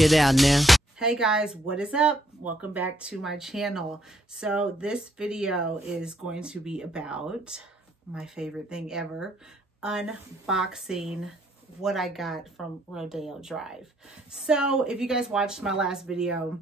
Check it out now. Hey guys, what is up? Welcome back to my channel. So this video is going to be about my favorite thing ever, unboxing what I got from Rodeo Drive. So if you guys watched my last video,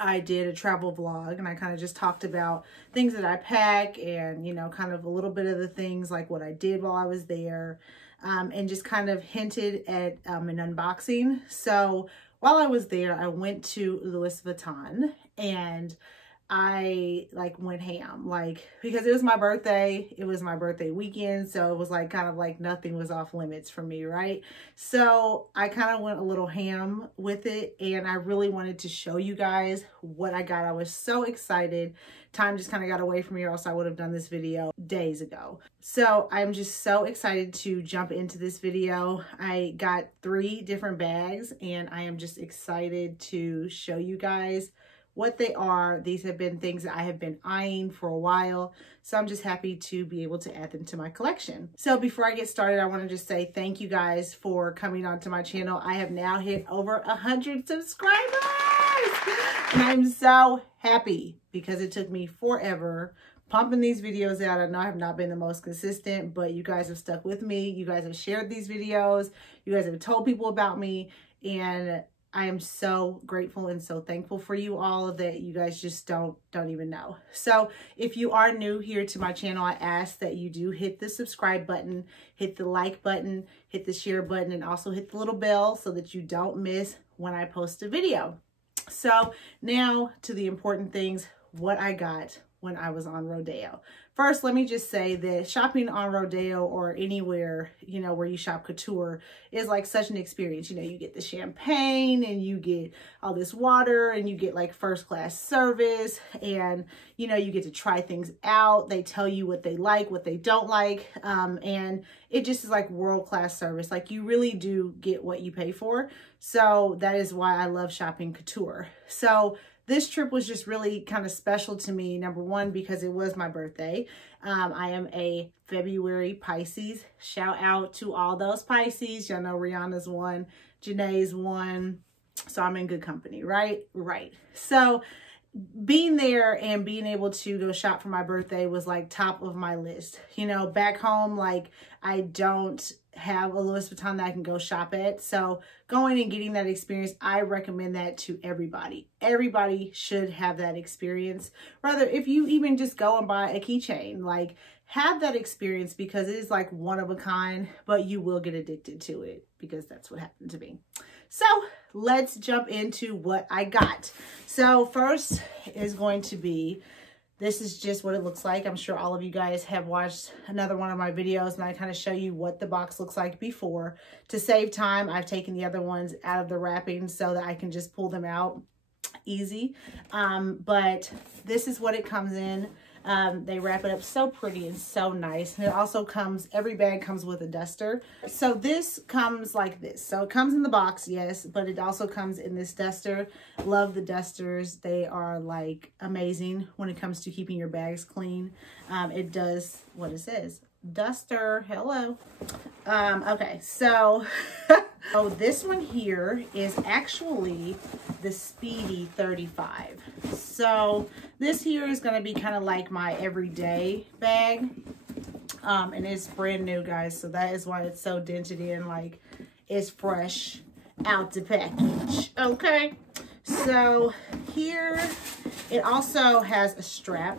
I did a travel vlog and I kind of just talked about things that I pack and, you know, kind of a little bit of the things like what I did while I was there, and just kind of hinted at an unboxing. So while I was there, I went to Louis Vuitton and I went ham, because it was my birthday. It was my birthday weekend. So it was kind of like nothing was off limits for me, right? So I kind of went a little ham with it and I really wanted to show you guys what I got. I was so excited. Time just kind of got away from me or else I would have done this video days ago. So I'm just so excited to jump into this video. I got 3 different bags and I am just excited to show you guys what they are. These have been things that I have been eyeing for a while. So I'm just happy to be able to add them to my collection. So before I get started, I want to just say thank you guys for coming onto my channel. I have now hit over 100 subscribers. And I'm so happy because it took me forever pumping these videos out. I know I have not been the most consistent, but you guys have stuck with me. You guys have shared these videos. You guys have told people about me. And I am so grateful and so thankful for you all that you guys just don't even know. So if you are new here to my channel, I ask that you do hit the subscribe button, hit the like button, hit the share button, and also hit the little bell so that you don't miss when I post a video. So now to the important things, what I got when I was on Rodeo. First, let me just say that shopping on Rodeo or anywhere, you know, where you shop couture is like such an experience. You know, you get the champagne and you get all this water and you get like first class service and, you know, you get to try things out. They tell you what they like, what they don't like. And it just is like world class service. Like you really do get what you pay for. So that is why I love shopping couture. So this trip was just really kind of special to me. Number one, because it was my birthday. I am a February Pisces. Shout out to all those Pisces. Y'all know Rihanna's one, Janae's one. So I'm in good company, right? Right. So being there and being able to go shop for my birthday was like top of my list. You know, back home, like I don't have a Louis Vuitton that I can go shop at. So going and getting that experience, I recommend that to everybody. Everybody should have that experience. Rather, if you even just go and buy a keychain, like have that experience because it is like one of a kind, but you will get addicted to it because that's what happened to me. So let's jump into what I got. So first is going to be, this is just what it looks like. I'm sure all of you guys have watched another one of my videos and I kind of show you what the box looks like before. To save time, I've taken the other ones out of the wrapping so that I can just pull them out easy. But this is what it comes in. They wrap it up so pretty and so nice. And it also comes, every bag comes with a duster. So this comes like this. So it comes in the box, yes, but it also comes in this duster. Love the dusters. They are like amazing when it comes to keeping your bags clean. It does what it says. Duster, hello. Okay, so oh, this one here is actually the Speedy 35. So this here is going to be kind of like my everyday bag. And it's brand new, guys. So that is why it's so dented in, like it's fresh out the package. Okay. So here it also has a strap,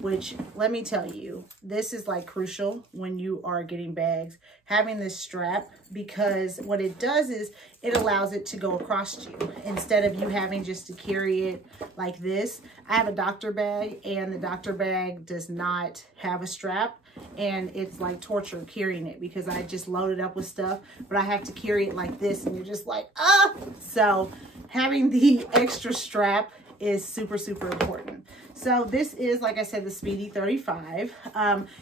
which let me tell you, this is like crucial when you are getting bags, having this strap, because what it does is it allows it to go across you instead of you having just to carry it like this. I have a doctor bag and the doctor bag does not have a strap and it's like torture carrying it because I just load it up with stuff, but I have to carry it like this and you're just like, ah! So having the extra strap is super, super important. So this is, like I said, the Speedy 35.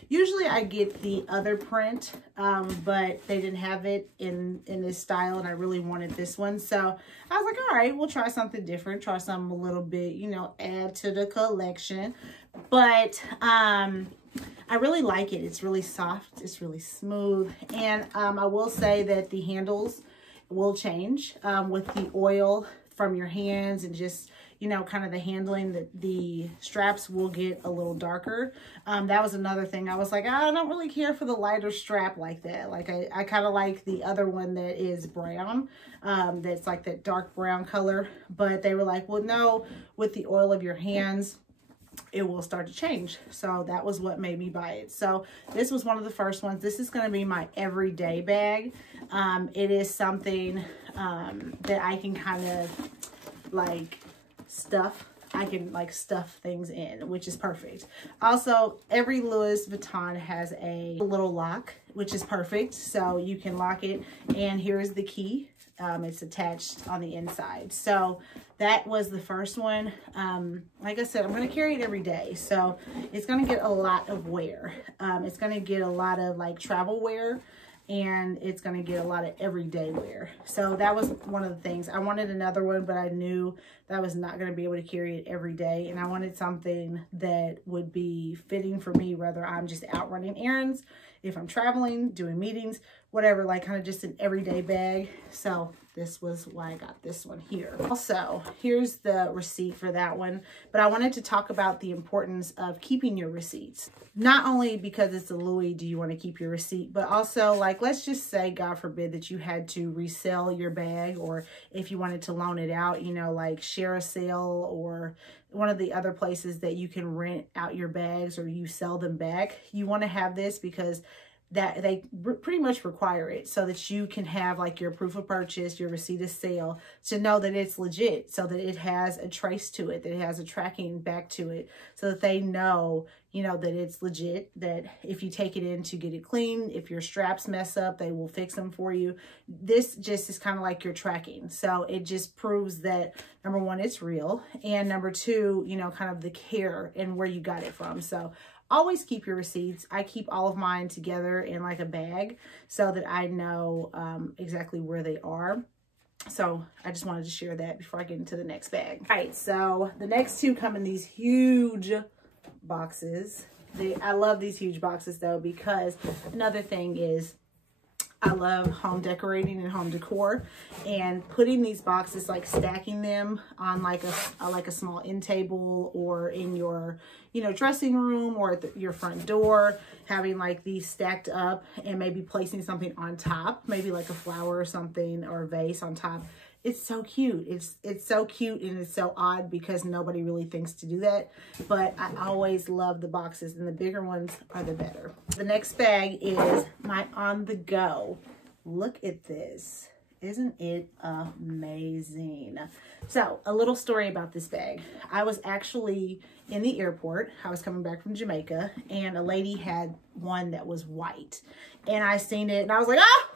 Usually I get the other print, but they didn't have it in this style and I really wanted this one. So I was like, all right, we'll try something different, try something a little bit, you know, add to the collection. But I really like it. It's really soft. It's really smooth. And I will say that the handles will change with the oil from your hands and just, you know, kind of the handling, the straps will get a little darker. That was another thing. I was like, I don't really care for the lighter strap like that. Like I kind of like the other one that is brown, that's like that dark brown color. But they were like, well, no, with the oil of your hands, it will start to change. So that was what made me buy it. So this was one of the first ones. This is going to be my everyday bag. It is something that I can kind of like stuff. I can like stuff things in, which is perfect. Also, every Louis Vuitton has a little lock, which is perfect. So you can lock it, and here's the key. It's attached on the inside. So that was the first one. Like I said, I'm going to carry it every day. So it's going to get a lot of wear. It's going to get a lot of like travel wear, and it's going to get a lot of everyday wear. So that was one of the things. I wanted another one, but I knew that I was not going to be able to carry it every day. And I wanted something that would be fitting for me, whether I'm just out running errands, if I'm traveling, doing meetings, whatever, like kind of just an everyday bag. So this was why I got this one here. Also, here's the receipt for that one. But I wanted to talk about the importance of keeping your receipts. Not only because it's a Louis do you want to keep your receipt, but also like, let's just say, God forbid, that you had to resell your bag, or if you wanted to loan it out, you know, like Share a Sale or one of the other places that you can rent out your bags or you sell them back. You want to have this because that they pretty much require it, so that you can have like your proof of purchase, your receipt of sale, to know that it's legit, so that it has a trace to it, that it has a tracking back to it, so that they know, you know, that it's legit, that if you take it in to get it clean, if your straps mess up, they will fix them for you. This just is kind of like your tracking. So it just proves that, number one, it's real, and number two, you know, kind of the care and where you got it from. So always keep your receipts. I keep all of mine together in like a bag so that I know exactly where they are. So I just wanted to share that before I get into the next bag. All right, so the next two come in these huge boxes. I love these huge boxes though, because another thing is I love home decorating and home decor, and putting these boxes, like stacking them on like a small end table or in your, you know, dressing room or at your front door, having like these stacked up and maybe placing something on top, maybe like a flower or something or a vase on top. It's so cute. It's so cute, and it's so odd because nobody really thinks to do that. But I always love the boxes, and the bigger ones are the better. The next bag is my on the go. Look at this. Isn't it amazing? So a little story about this bag. I was actually in the airport. I was coming back from Jamaica, and a lady had one that was white, and I seen it and I was like, ah!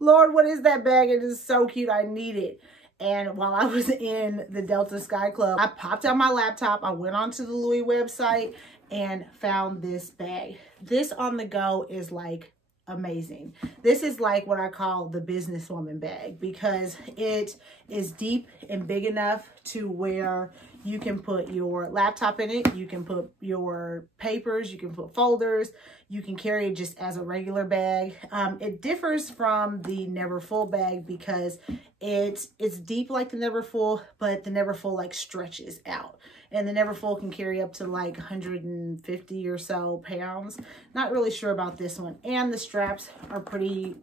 Lord, what is that bag? It is so cute. I need it. And while I was in the Delta Sky Club, I popped out my laptop. I went onto the Louis website and found this bag. This on the go is like amazing. This is like what I call the businesswoman bag, because it is deep and big enough to where you can put your laptop in it, you can put your papers, you can put folders, you can carry it just as a regular bag. It differs from the Never Full bag because it's deep like the Never Full, but the Never Full like stretches out. And the Never Full can carry up to like 150 or so pounds. Not really sure about this one. And the straps are pretty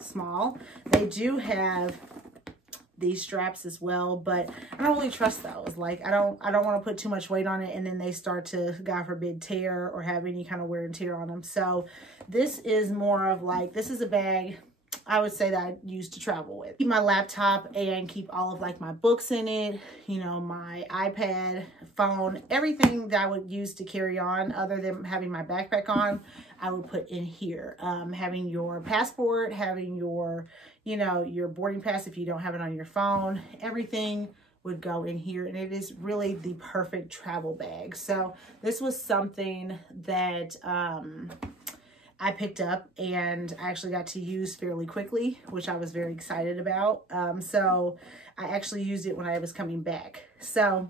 small. They do have these straps as well, but I don't really trust those. Like I don't want to put too much weight on it and then they start to, God forbid, tear or have any kind of wear and tear on them. So this is more of like, this is a bag I would say that I use to travel with. Keep my laptop and keep all of like my books in it, you know, my iPad, phone, everything that I would use to carry on other than having my backpack on, I would put in here. Having your passport, having your, you know, your boarding pass if you don't have it on your phone, everything would go in here, and it is really the perfect travel bag. So this was something that I picked up and I actually got to use fairly quickly, which I was very excited about. So I actually used it when I was coming back. So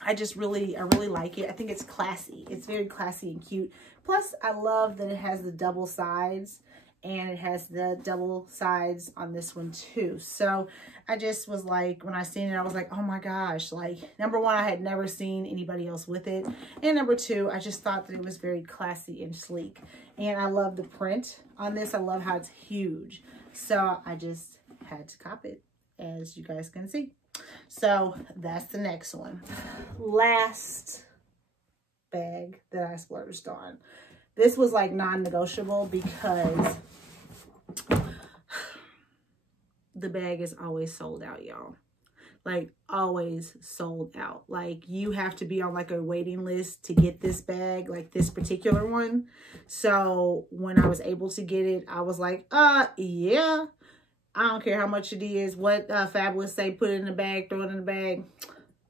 I really like it. I think it's classy. It's very classy and cute. Plus I love that it has the double sides, and it has the double sides on this one too. So I just was like, when I seen it, I was like, oh my gosh, like, number one, I had never seen anybody else with it. And number two, I just thought that it was very classy and sleek. And I love the print on this. I love how it's huge. So I just had to cop it, as you guys can see. So that's the next one. Last bag that I splurged on. This was like non-negotiable because the bag is always sold out, y'all. Like, always sold out. Like, you have to be on like a waiting list to get this bag, like this particular one. So when I was able to get it, I was like, yeah, I don't care how much it is. What Fabulous say, put it in the bag, throw it in the bag.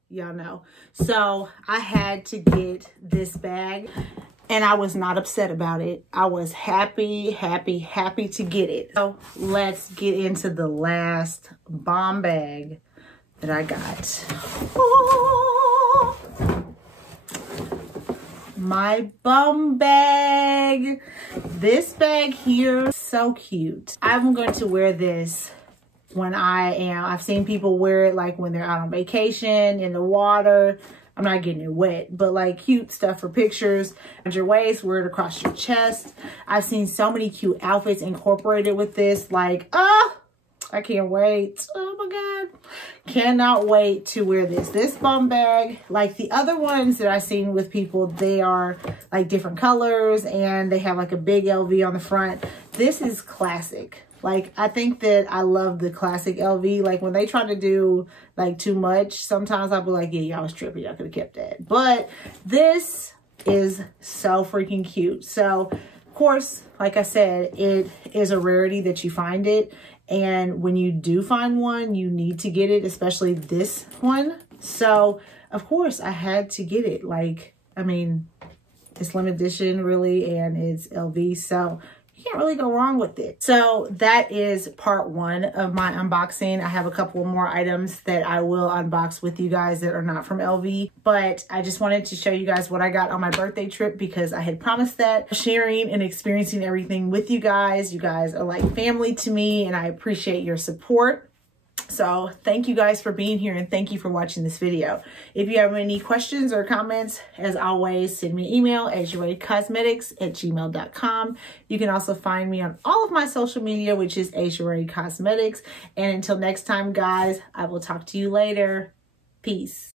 Y'all know. So I had to get this bag. And I was not upset about it. I was happy, happy, happy to get it. So let's get into the last bomb bag that I got. Oh, my bum bag. This bag here, so cute. I'm going to wear this when I've seen people wear it like when they're out on vacation, in the water. I'm not getting it wet, but like cute stuff for pictures. Around your waist, wear it across your chest. I've seen so many cute outfits incorporated with this. Like, I can't wait. Oh my God. Cannot wait to wear this. This bum bag, like the other ones that I've seen with people, they are like different colors and they have like a big LV on the front. This is classic. Like, I think that I love the classic LV. Like, when they try to do, like, too much, sometimes I'll be like, yeah, y'all was tripping. Y'all could have kept that. But this is so freaking cute. So, of course, like I said, it is a rarity that you find it. And when you do find one, you need to get it, especially this one. So, of course, I had to get it. Like, I mean, it's limited edition, really, and it's LV. So, can't really go wrong with it. So that is part one of my unboxing. I have a couple more items that I will unbox with you guys that are not from LV, but I just wanted to show you guys what I got on my birthday trip because I had promised that, sharing and experiencing everything with you guys. You guys are like family to me and I appreciate your support. So thank you guys for being here and thank you for watching this video. If you have any questions or comments, as always, send me an email, asiareacosmetics@gmail.com. You can also find me on all of my social media, which is Asia Cosmetics. And until next time, guys, I will talk to you later. Peace.